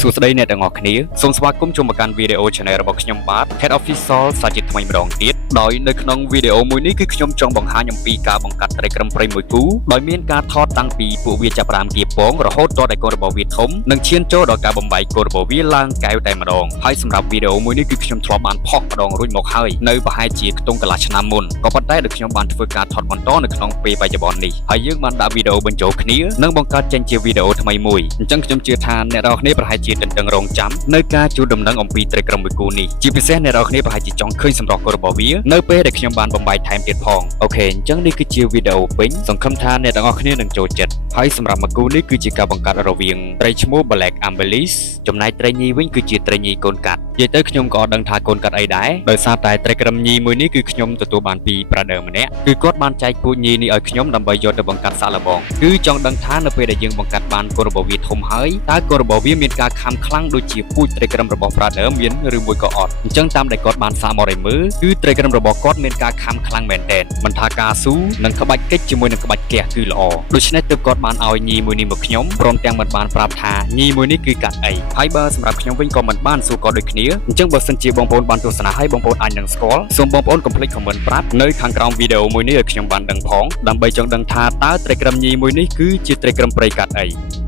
សួស្តីអ្នកទាំងអស់គ្នាសូមស្វាគមន៍ចូលមកកាន់វីដេអូ Channel របស់ខ្ញុំបាទ Head Official សាជាថ្មីម្ដងទៀតដោយនៅក្នុងវីដេអូមួយនេះគឺខ្ញុំចង់បង្ហាញអំពីការបង្កាត់ត្រីក្រឹមព្រៃមួយគូដោយមានការថតតាំងពីពួកវាចាប់ផ្ដើមគៀបពងរហូតដល់តែកូនរបស់វាធំនិងឈានចូលដល់ការបំបែកកូនរបស់វាឡើងកែវតែម្ដងហើយសម្រាប់វីដេអូមួយនេះគឺខ្ញុំធ្លាប់បានផុសម្ដងរួចមកហើយនៅប្រហែលជាខ្ទង់កន្លះឆ្នាំមុនក៏ប៉ុន្តែដូចខ្ញុំបានធ្វើការថតបន្តនៅក្នុងពេលបច្ចុប្បន្ននេះហើយយើងបានដាក់វីដេអូបញ្ចូលគ្នានិងបង្កើតចេញជាវីដេអូថ្មីមួយអញ្ចឹងខ្ញុំជឿថាអ្នកនរគ្នាប្រហែលជាទន្ទឹងរង់ចាំនៅការជួលដំណឹងអំពីត្រីក្រឹមមួយគូនេះជាពិសេសអ្នកនរគ្នាប្រហែលជាចង់ឃើញសម្រស់កូនរបស់វានៅពេលដែលខ្ញុំបានបំបែកថែមទៀតផងអូខេអញ្ចឹងនេះគឺជាវីដេអូពេញសង្ឃឹមថាអ្នកទាំងអស់គ្នានឹងចូលចិត្តហើយសម្រាប់មួយគូនេះគឺជាការបង្កើតរវាងត្រីឈ្មោះ Black Ambelis ចំណែកត្រីញីវិញគឺជាត្រីញីកូនកាត់និយាយទៅខ្ញុំក៏អត់ដឹងថាកូនកាត់អីដែរដោយសារតែត្រីក្រឹមញីមួយនេះគឺខ្ញុំទទួលបានពី brother ម្នាក់គឺគាត់បានចែកពូជញីនេះឲ្យខ្ញុំដើម្បីយកទៅបង្កាត់សាក់លបងគឺចង់ដឹងថានៅពេលដែលយើងបង្កាត់បានកូនរបស់វាធំហើយតើកូនរបស់វាមានការខាំខ្លាំងដូចជាពូជត្រីក្រឹមរបស់ brother មានឬមួយក៏អត់អញ្ចឹងតាមដែលគាត់បានសាកមកឲ្យមើលគឺត្រីក្រឹមរបស់គាត់មានការខាំខ្លាំងមែនទែនមិនថាការស៊ូនិងក្បាច់កិច្ចជាមួយនឹងក្បាច់កះគឺល្អដូច្នេះទើបគាត់បានឲ្យញីមួយនេះមកខ្ញុំព្រមទាំងមិនបានប្រាប់ថាញីមួយនេះគឺកាត់អីហើយបើសម្រាប់ខ្ញុំវិញក៏មិនបានស៊ូក៏ដូចគ្នាអញ្ចឹងបើសិនជាបងប្អូនបានទស្សនាហើយបងប្អូនអាចនឹងស្គាល់សូមបងប្អូនកុំភ្លេច comment ប្រាប់នៅខាងក្រោមវីដេអូមួយនេះឲ្យខ្ញុំបានដឹងផងដើម្បីចង់ដឹងថាតើត្រីក្រឹមញីមួយនេះគឺជាត្រីក្រឹមព្រៃកាត់អី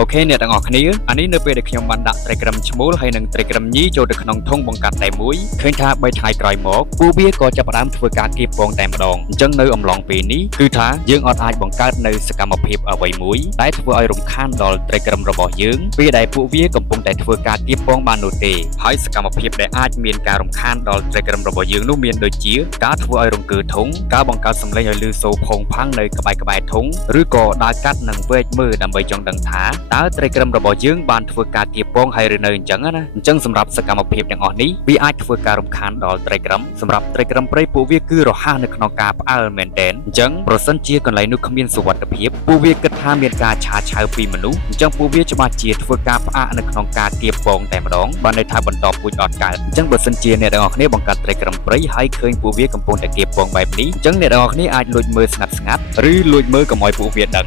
អូខេអ្នកទាំងអស់គ្នាអានេះនៅពេលដែលខ្ញុំបានដាក់ត្រីក្រឹមឈ្មោលហើយនិងត្រីក្រឹមញីចូលទៅក្នុងធុងបង្កាត់តែមួយឃើញថា3ថ្ងៃក្រោយមកពួកវាក៏ចាប់ផ្ដើមធ្វើការគៀបពងតែម្ដងអញ្ចឹងនៅអំឡុងពេលនេះគឺថាយើងអត់អាចបង្កើតនៅសកម្មភាពអ្វីមួយដែលធ្វើឲ្យរំខានដល់ត្រីក្រឹមរបស់យើងពេលដែលពួកវាកំពុងតែធ្វើការគៀបពងបាននោះទេហើយសកម្មភាពដែលអាចមានការរំខានដល់ត្រីក្រឹមរបស់យើងនោះមានដូចជាការធ្វើឲ្យរង្គើធុងការបង្កើតសំឡេងឲ្យឮសូរផោងផាំងនៅក្បែរធុងឬក៏ដើរកាត់និងវែកមើលដើម្បីចង់ដឹងថាតើត្រីក្រឹមរបស់យើងបានធ្វើការគៀបពងហើយឬនៅអញ្ចឹងណាអញ្ចឹងសម្រាប់សកម្មភាពទាំងអស់នេះវាអាចធ្វើការរំខានដល់ត្រីក្រឹមសម្រាប់ត្រីក្រឹមព្រៃពួកវាគឺរហ័សនៅក្នុងការផ្អើលមែនទែនអញ្ចឹងប្រសិនជាកន្លែងនោះគ្មានសុវត្ថិភាពពួកវាគិតថាមានការឆាឆៅពីមនុស្សអញ្ចឹងពួកវាច្បាស់ជាធ្វើការផ្អាកនៅក្នុងការគៀបពងតែម្ដងបានន័យថាបន្តពូជអត់កើតអញ្ចឹងបើសិនជាអ្នកទាំងអស់គ្នាបង្កើតត្រីក្រឹមព្រៃហើយឃើញពួកវាកំពុងតែគៀបពងបែបនេះអញ្ចឹងអ្នកទាំងអស់គ្នាអាចលួចមើលស្ងាត់ឬលួចមើលកុំឲ្យពួកវាដឹង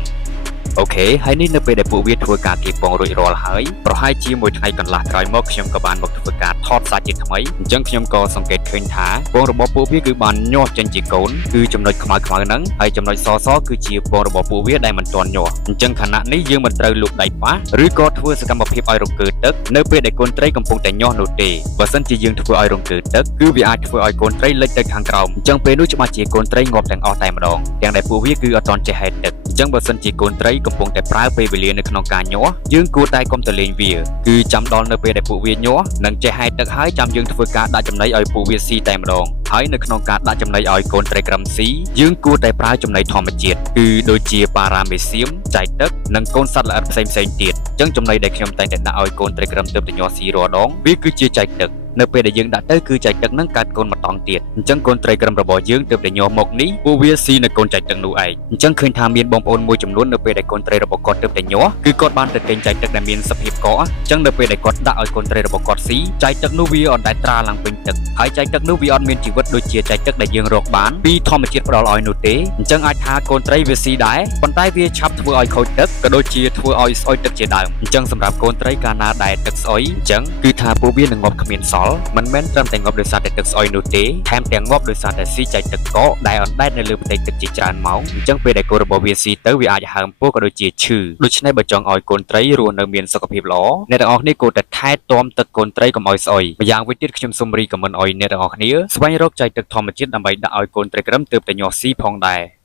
អូខេហើយនេះនៅពេលដែលពួកវាធ្វើការគៀបពងរួចរាល់ហើយប្រហែលជាមួយថ្ងៃកន្លះក្រោយមកខ្ញុំក៏បានមកធ្វើការថតសាច់ជាថ្មីអញ្ចឹងខ្ញុំក៏សង្កេតឃើញថាពងរបស់ពួកវាគឺបានញាស់ចេញជាកូនគឺចំណុចខ្មៅហ្នឹងហើយចំណុចសគឺជាពងរបស់ពួកវាដែលមិនទាន់ញាស់អញ្ចឹងខណៈនេះយើងមិនត្រូវលូកដៃប៉ះឬក៏ធ្វើសកម្មភាពឲ្យរង្គើទឹកនៅពេលដែលកូនត្រីកំពុងតែញាស់នោះទេបើសិនជាយើងធ្វើឲ្យរង្គើទឹកគឺវាអាចធ្វើឲ្យកូនត្រីលិចទៅខាងក្រោមអញ្ចឹងពេលនោះច្បាស់ជាកូនត្រីងាប់ទាំងអស់តែម្ដងទាំងដែលពួកវាគឺអត់ទាន់ចេះហែលទឹកអញ្ចឹងបើសិនជាកូនត្រីកំពុងតែប្រើពេលវេលានៅក្នុងការញាស់យើងគួរតែកុំទៅលេងវាគឺចាំដល់នៅពេលដែលពួកវាញាស់និងចេះហែលទឹកហើយចាំយើងធ្វើការដាក់ចំណីឲ្យពួកវាស៊ីតែម្ដងហើយនៅក្នុងការដាក់ចំណីឲ្យកូនត្រីក្រឹមស៊ីយើងគួរតែប្រើចំណីធម្មជាតិគឺដូចជាប៉ារ៉ាមេសៀមចាយទឹកនិងកូនសត្វល្អិតផ្សេងទៀតអញ្ចឹងចំណីដែលខ្ញុំតែងតែដាក់ឲ្យកូនត្រីក្រឹមទើបតែញាស់ស៊ីរាល់ដងវាគឺជាចាយទឹកនៅពេលដែលយើងដាក់ទៅគឺចាយទឹកនឹងកើតកូនម្តងទៀតអញ្ចឹងកូនត្រីក្រឹមរបស់យើងទើបតែញាស់មកនេះពួកវាស៊ីនៅកូនចាយទឹកនោះឯងអញ្ចឹងឃើញថាមានបងប្អូនមួយចំនួននៅពេលដែលកូនត្រីរបស់គាត់ទើបតែញាស់គឺគាត់បានទៅទិញចាយទឹកដែលមានសភាពកកអញ្ចឹងនៅពេលដែលគាត់ដាក់ឲ្យកូនត្រីរបស់គាត់ស៊ីចាយទឹកនោះវាអត់ដែលត្រាឡើងពេញទឹកហើយចាយទឹកនោះវាអត់មានជីវិតដូចជាចាយទឹកដែលយើងរកបានពីធម្មជាតិផ្ដល់ឲ្យនោះទេអញ្ចឹងអាចថាកូនត្រីវាស៊ីដែរប៉ុន្តែវាឆាប់ធ្វើឲ្យខូចទឹកក៏ដូចជាធ្វើឲ្យស្អុយទឹកជាដើមអញ្ចឹងសម្រាប់កូនត្រីកាលណាដែលទឹកស្អុយអញ្ចឹងគឺថាពួកវានឹងងាប់គ្មានសល់មិនមែនត្រឹមតែងាប់ដោយសារតែទឹកស្អុយនោះទេថែមទាំងងាប់ដោយសារតែស៊ីចាយទឹកកកដែលអណ្ដែតនៅលើផ្ទៃទឹកជាច្រើនម៉ោងអញ្ចឹងពេលដែលកូនរបស់វាស៊ីទៅវាអាចហើមពោះក៏ដូចជាឈឺដូច្នេះបើចង់ឲ្យកូនត្រីរស់នៅមានសុខភាពល្អអ្នកទាំងអស់គ្នាគួរតែថែទាំទឹកកូនត្រីកុំឲ្យស្អុយម្យ៉ាងវិញទៀតខ្ញុំសូមរីកមិនអោយអ្នកទាំងអស់គ្នាស្វែងរកចាយទឹកធម្មជាតិដើម្បីដាក់ឲ្យកូនត្រីក្រឹមទើបតែញាស់ស៊ីផងដែរ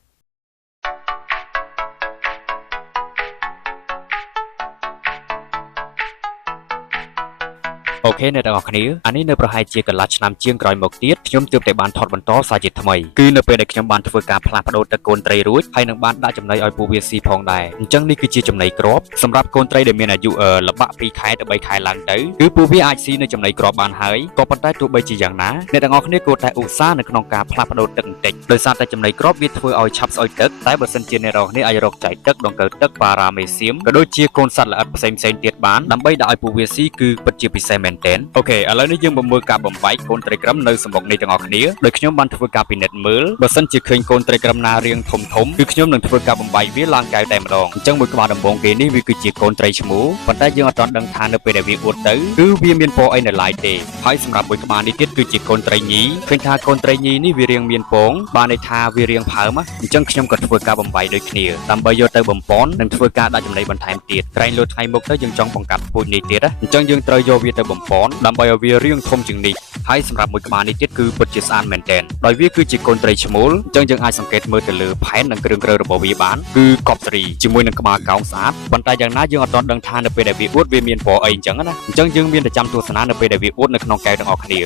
អូខេអ្នកទាំងអស់គ្នាអានេះនៅប្រហែលជាកន្លះឆ្នាំជាងក្រោយមកទៀតខ្ញុំទើបតែបានថតបន្តសារជាថ្មីគឺនៅពេលដែលខ្ញុំបានធ្វើការផ្លាស់ប្ដូរទឹកកូនត្រីរួចហើយនឹងបានដាក់ចំណីឲ្យពួកវាស៊ីផងដែរអញ្ចឹងនេះគឺជាចំណីគ្រាប់សម្រាប់កូនត្រីដែលមានអាយុល្បាក់2ខែទៅ3ខែឡើងទៅគឺពួកវាអាចស៊ីនៅចំណីគ្រាប់បានហើយក៏ប៉ុន្តែទោះបីជាយ៉ាងណាអ្នកទាំងអស់គ្នាគួរតែឧស្សាហ៍នៅក្នុងការផ្លាស់ប្ដូរទឹកបន្តិចដោយសារតែចំណីគ្រាប់វាធ្វើឲ្យឆាប់ស្អុយទឹកតែបើសិនជាអ្នកទាំងអស់គ្នាអាចរកចាយទឹកដង្កូវទឹកប៉ារ៉ាមេសៀមក៏ដូចជាកូនសត្វល្អិតផ្សេងទៀតបានដើម្បីដាក់ឲ្យពួកវាស៊ីគឺពិតជាពិសេសមែន นเต้นโอเคឥឡូវនេះយើងបំមើលការបំបែកកូនត្រីក្រឹមនៅសម្បុកនេះទាំងអស់គ្នាដោយខ្ញុំបានធ្វើការពិនិត្យមើលបើសិនជាឃើញកូនត្រីក្រឹមណារាងធំគឺខ្ញុំនឹងធ្វើការបំបែកវាឡើងកែវតែម្ដងអញ្ចឹងមួយក្បាលដំបូងគេនេះវាគឺជាកូនត្រីឈ្មោះប៉ុន្តែយើងអត់ទាន់ដឹងថានៅពេលដែលវាអួតទៅគឺវាមានពណ៌អីនៅឡើយទេហើយសម្រាប់មួយក្បាលនេះទៀតគឺជាកូនត្រីញីឃើញថាកូនត្រីញីនេះវារាងមានពងបានន័យថាវារាងផើមអញ្ចឹងខ្ញុំក៏ធ្វើការបំបែកដូចគ្នាដើម្បីយកទៅបំពន់និងធ្វើការដាក់ចំណីបន្ថែមទៀតក្រែងលើថ្ងៃមុខទៅយើងចង់បង្កាត់ពូជនេះទៀតអញ្ចឹងយើងត្រូវយកវាទៅបំពន់ដើម្បីឲ្យវារាងធំជាងនេះហើយសម្រាប់មួយក្បាលនេះទៀតគឺពិតជាស្អាតមែនទែនដោយវាគឺជាកូនត្រីឈ្មោលអញ្ចឹងយើងអាចសង្កេតមើលទៅលើផែននិងគ្រឿងក្រៅរបស់វាបានគឺកប់សេរីជាមួយនឹងក្បាលកោងស្អាតប៉ុន្តែយ៉ាងណាយើងអត់ទាន់ដឹងថានៅពេលដែលវាអួតវាមានពណ៌អីអញ្ចឹងណាអញ្ចឹងយើងមានតែចាំទស្សនានៅពេលដែលវាអួតនៅក្នុងកែវទាំងអស់គ្នា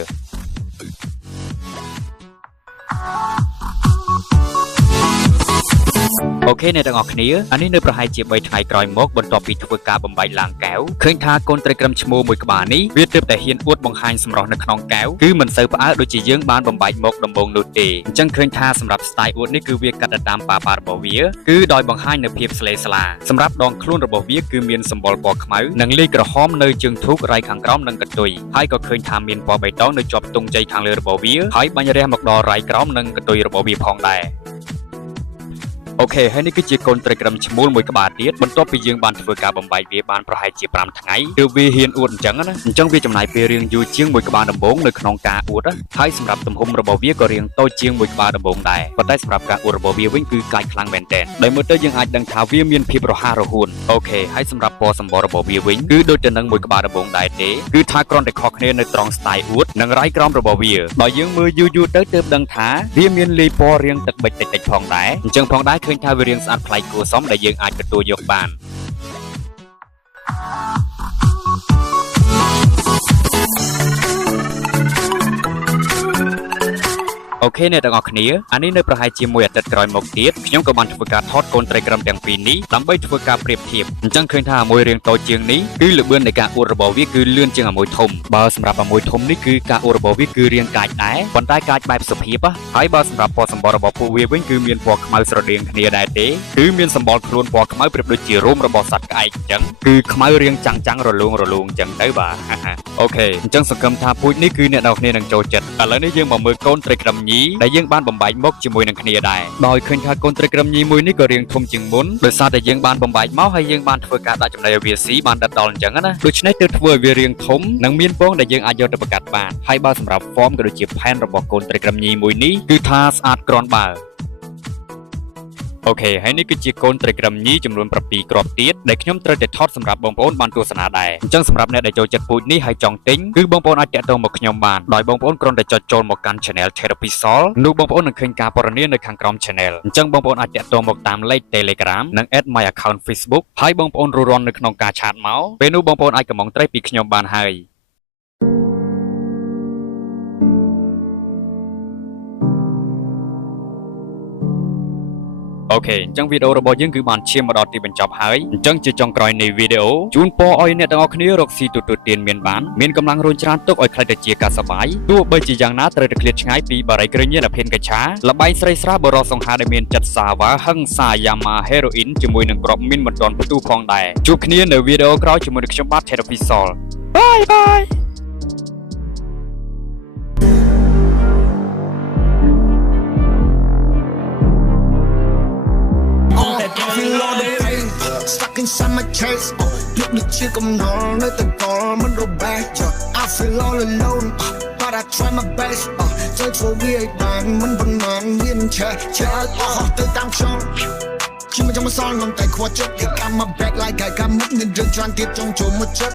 អូខេអ្នកទាំងអស់គ្នាអានេះនៅប្រហែលជា3ថ្ងៃក្រោយមកបន្ទាប់ពីធ្វើការបំបែកឡើងកែវឃើញថាកូនត្រីក្រឹមឈ្មោះមួយក្បាលនេះវាទើបតែហ៊ានអួតបង្ហាញសម្រស់នៅក្នុងកែវគឺមិនសូវផ្អើលដូចជាយើងបានបំបែកមកដំបូងនោះទេអញ្ចឹងឃើញថាសម្រាប់ style អួតនេះគឺវាកាត់ទៅតាមប៉ារបស់វាគឺដោយបង្ហាញនៅភាពស្លេស្លាសម្រាប់ដងខ្លួនរបស់វាគឺមានសម្បុរពណ៌ខ្មៅនិងលាយក្រហមនៅជើងធូបរៃខាងក្រោមនិងកន្ទុយហើយក៏ឃើញថាមានពណ៌បៃតងនៅជាប់ទង់ជ័យខាងលើរបស់វាហើយបាញ់រះមកដល់រៃក្រោមនិងកន្ទុយរបស់វាផងដែរអូខេហើយនេះគឺជាកូនត្រីក្រឹមឈ្មោលមួយក្បាលទៀតបន្ទាប់ពីយើងបានធ្វើការបំបែកវាបានប្រហែលជា5ថ្ងៃទើបវាហ៊ានអួតអញ្ចឹងណាអញ្ចឹងវាចំណាយពេលរៀងយូរជាងមួយក្បាលដំបូងនៅក្នុងការអួតហើយសម្រាប់ទំហំរបស់វាក៏រៀងតូចជាងមួយក្បាលដំបូងដែរប៉ុន្តែសម្រាប់ការអួតរបស់វាវិញគឺកាចខ្លាំងមែនទែនដោយមើលទៅយើងអាចដឹងថាវាមានភាពរហ័សរហួនអូខេហើយសម្រាប់ពណ៌សម្បុររបស់វាវិញគឺដូចទៅនឹងមួយក្បាលដំបូងដែរទេគឺថាគ្រាន់តែខុសគ្នានៅត្រង់ style អួតនិងរៃក្រោមរបស់វាដោយយើងមើលយូរទៅទើបដឹងថាវាមានលាយពណ៌រាងទឹកបិចតិចៗផងដែរអញ្ចឹងផងដែរឃើញថាវារាងស្អាតប្លែកគួរសមដែលយើងអាចទទួលយកបានអូខេអ្នកទាំងអស់គ្នាអានេះនៅប្រហែលជាមួយអាទិត្យក្រោយមកទៀតខ្ញុំក៏បានធ្វើការថតកូនត្រីក្រឹមទាំងពីរនេះដើម្បីធ្វើការប្រៀបធៀបអញ្ចឹងឃើញថាអាមួយរាងតូចជាងនេះគឺល្បឿននៃការអួតរបស់វាគឺលឿនជាងអាមួយធំបើសម្រាប់អាមួយធំនេះគឺការអួតរបស់វាគឺរាងកាចដែរប៉ុន្តែកាចបែបសុភាពហើយបើសម្រាប់ពណ៌សម្បុររបស់ពួកវាវិញគឺមានពណ៌ខ្មៅស្រដៀងគ្នាដែរទេគឺមានសម្បុរខ្លួនពណ៌ខ្មៅប្រៀបដូចជារោមរបស់សត្វក្អែកអញ្ចឹងគឺខ្មៅរាងចាំងរលោងអញ្ចឹងទៅបាទអូខេអញ្ចឹងសង្ឃឹមថាពូជនេះគឺអ្នកនរគ្នានឹងចូលចិត្តឥឡូវនេះយើងមកមើលកូនត្រីក្រឹមដែលយើងបានបំបែកមកជាមួយនឹងគ្នាដែរដោយឃើញថាកូនត្រីក្រឹមញីមួយនេះក៏រាងធំជាងមុនដោយសារតែយើងបានបំបែកមកហើយយើងបានធ្វើការដាក់ចំណីឲ្យវាស៊ីបានដិតដល់អញ្ចឹងណាដូច្នេះទើបធ្វើឲ្យវារាងធំនិងមានពងដែលយើងអាចយកទៅបង្កាត់បានហើយបើសម្រាប់ form ក៏ដូចជាផែនរបស់កូនត្រីក្រឹមញីមួយនេះគឺថាស្អាតគ្រាន់បើអូខេហើយនេះគឺជាកូនត្រីក្រឹមញីចំនួន7គ្រាប់ទៀតដែលខ្ញុំត្រូវតែថតសម្រាប់បងប្អូនបានទស្សនាដែរអញ្ចឹងសម្រាប់អ្នកដែលចូលចិត្តពូជនេះហើយចង់ទិញគឺបងប្អូនអាចតាក់ទងមកខ្ញុំបានដោយបងប្អូនគ្រាន់តែចុចចូលមកកាន់ Channel Therapy Sol នោះបងប្អូននឹងឃើញការពណ៌នានៅខាងក្រោម Channel អញ្ចឹងបងប្អូនអាចតាក់ទងមកតាមលេខ Telegram និង add my account Facebook ហើយបងប្អូនរន់នៅក្នុងការឆាតមកពេលនោះបងប្អូនអាចកំងត្រីពីខ្ញុំបានហើយអូខេអញ្ចឹងវីដេអូរបស់យើងគឺបានឈានមកដល់ទីបញ្ចប់ហើយអញ្ចឹងជាចុងក្រោយនៃវីដេអូជូនពរឲ្យអ្នកទាំងអស់គ្នារកស៊ីទទួលទានមានកម្លាំងរុញច្រានទុកឲ្យខ្លាចទៅជាការសប្បាយទោះបីជាយ៉ាងណាត្រូវតែឃ្លាតឆ្ងាយពីបារីក្រញៀនអភិនកច្ឆាលបែងស្រីស្រាបរោសង្ហាដែលមានចិត្តសាវ៉ាហឹងសាយ៉ាម៉ាហេរ៉ូអ៊ីនជាមួយនឹងគ្រាប់មីនមិនទាន់ផ្ទុះផងដែរជួបគ្នានៅវីដេអូក្រោយជាមួយនឹងខ្ញុំបាទ Therapy Sol បាយបាយ Stuck inside my chest, look the chick I'm on, let the girl I'm go back. I feel all alone, but I try my best. Chơi for we bạn mình vẫn mang yên chơi từ tam trong. Chỉ mà trong một song lòng tay khoa chất, cái cam my back like cái cam mất nên rơi tràn tiết trong chỗ một chất.